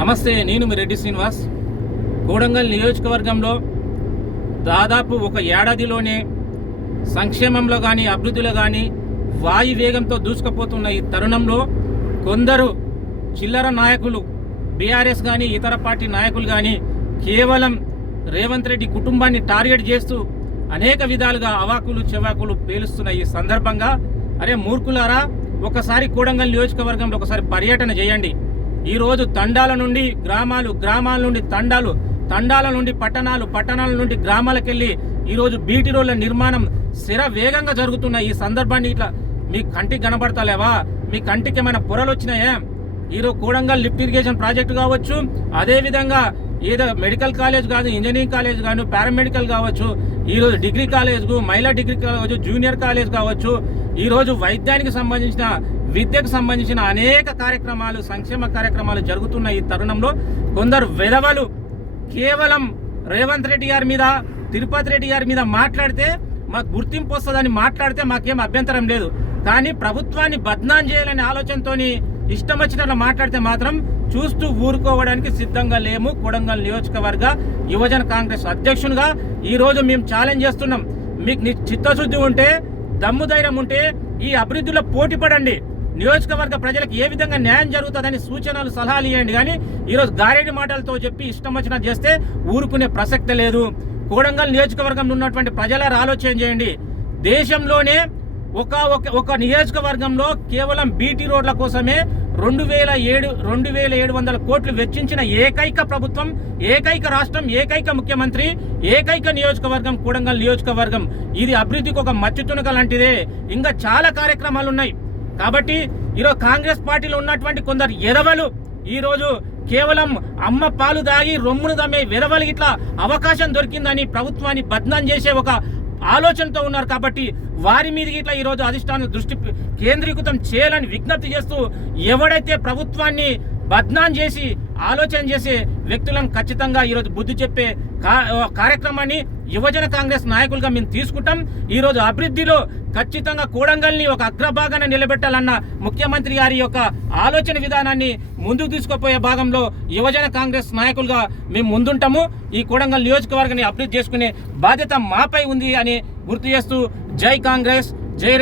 నమస్తే, నేను మీ రెడ్డి శ్రీనివాస్. కోడంగల్ నియోజకవర్గంలో దాదాపు ఒక ఏడాదిలోనే సంక్షేమంలో కానీ అభివృద్ధిలో కానీ వాయు వేగంతో దూసుకుపోతున్న ఈ తరుణంలో కొందరు చిల్లర నాయకులు, బీఆర్ఎస్ కానీ ఇతర పార్టీ నాయకులు కానీ కేవలం రేవంత్ రెడ్డి కుటుంబాన్ని టార్గెట్ చేస్తూ అనేక విధాలుగా అవాకులు చెవాకులు పేలుస్తున్న ఈ సందర్భంగా, అరే మూర్ఖులారా, ఒకసారి కోడంగల్ నియోజకవర్గంలో ఒకసారి పర్యటన చేయండి. ఈరోజు తండాల నుండి గ్రామాలు, గ్రామాల నుండి తండాలు, తండాల నుండి పట్టణాలు, పట్టణాల నుండి గ్రామాలకెళ్ళి ఈరోజు బీటీ రోడ్ల నిర్మాణం వేగంగా జరుగుతున్న ఈ సందర్భాన్ని ఇట్లా మీ కంటికి కనబడతలేవా? మీ కంటికి ఏమైనా పొరలు వచ్చినాయా? ఈరోజు కోడంగల్ లిఫ్ట్ ఇరిగేషన్ ప్రాజెక్టు కావచ్చు, అదేవిధంగా ఏదో మెడికల్ కాలేజ్ కాదు, ఇంజనీరింగ్ కాలేజ్ కాదు, పారామెడికల్ కావచ్చు, ఈరోజు డిగ్రీ కాలేజ్, మహిళా డిగ్రీ కావచ్చు, జూనియర్ కాలేజ్ కావచ్చు, ఈరోజు వైద్యానికి సంబంధించిన, విద్యకు సంబంధించిన అనేక కార్యక్రమాలు, సంక్షేమ కార్యక్రమాలు జరుగుతున్న ఈ తరుణంలో కొందరు వెధవలు కేవలం రేవంత్ రెడ్డి గారి మీద, తిరుపతి రెడ్డి గారి మీద మాట్లాడితే మాకు గుర్తింపు వస్తుందని మాట్లాడితే మాకేం అభ్యంతరం లేదు. కానీ ప్రభుత్వాన్ని బద్నాం చేయాలనే ఆలోచనతో ఇష్టం వచ్చినట్లు మాట్లాడితే మాత్రం చూస్తూ ఊరుకోవడానికి సిద్ధంగా లేము. కొడంగల్ నియోజకవర్గ యువజన కాంగ్రెస్ అధ్యక్షునిగా ఈరోజు మేము ఛాలెంజ్ చేస్తున్నాం. మీకు చిత్తశుద్ధి ఉంటే, దమ్ము ధైర్యం ఉంటే ఈ అభివృద్ధిలో పోటీ పడండి. నియోజకవర్గ ప్రజలకు ఏ విధంగా న్యాయం జరుగుతుందని సూచనలు, సలహాలు ఇవ్వండి. కానీ ఈరోజు గారేడి మాటలతో చెప్పి ఇష్టం వచ్చినట్టు చేస్తే ఊరుకునే ప్రసక్తి లేదు. కోడంగల్ నియోజకవర్గంలో ఉన్నటువంటి ప్రజలారా ఆలోచన చేయండి. దేశంలోనే ఒక నియోజకవర్గంలో కేవలం బీటీ రోడ్ల కోసమే 2,700 కోట్లు వెచ్చించిన ఏకైక ప్రభుత్వం, ఏకైక రాష్ట్రం, ఏకైక ముఖ్యమంత్రి, ఏకైక నియోజకవర్గం కోడంగల్ నియోజకవర్గం. ఇది అభివృద్ధికి ఒక మచ్చుతునక లాంటిదే. ఇంకా చాలా కార్యక్రమాలు ఉన్నాయి. కాబట్టి ఈరోజు కాంగ్రెస్ పార్టీలో ఉన్నటువంటి కొందరు ఎదవలు ఈరోజు కేవలం అమ్మ పాలు దాగి రొమ్మును దమ్మే వెధవలు ఇట్లా అవకాశం దొరికిందని ప్రభుత్వాన్ని బద్నాం చేసే ఒక ఆలోచనతో ఉన్నారు. కాబట్టి వారి మీద ఇట్లా ఈరోజు అధిష్టానం దృష్టి కేంద్రీకృతం చేయాలని విజ్ఞప్తి చేస్తూ, ఎవడైతే ప్రభుత్వాన్ని బద్నాం చేసి ఆలోచన చేసే వ్యక్తులను ఖచ్చితంగా ఈరోజు బుద్ధి చెప్పే కార్యక్రమాన్ని యువజన కాంగ్రెస్ నాయకులుగా మేము తీసుకుంటాం. ఈరోజు అభివృద్ధిలో ఖచ్చితంగా కోడంగల్ని ఒక అగ్రభాగాన్ని నిలబెట్టాలన్న ముఖ్యమంత్రి గారి యొక్క ఆలోచన విధానాన్ని ముందుకు తీసుకుపోయే భాగంలో యువజన కాంగ్రెస్ నాయకులుగా మేము ముందుంటాము. ఈ కోడంగల్ నియోజకవర్గాన్ని అభివృద్ధి చేసుకునే బాధ్యత మాపై ఉంది అని గుర్తు చేస్తూ, జై కాంగ్రెస్, జై రేవంత్.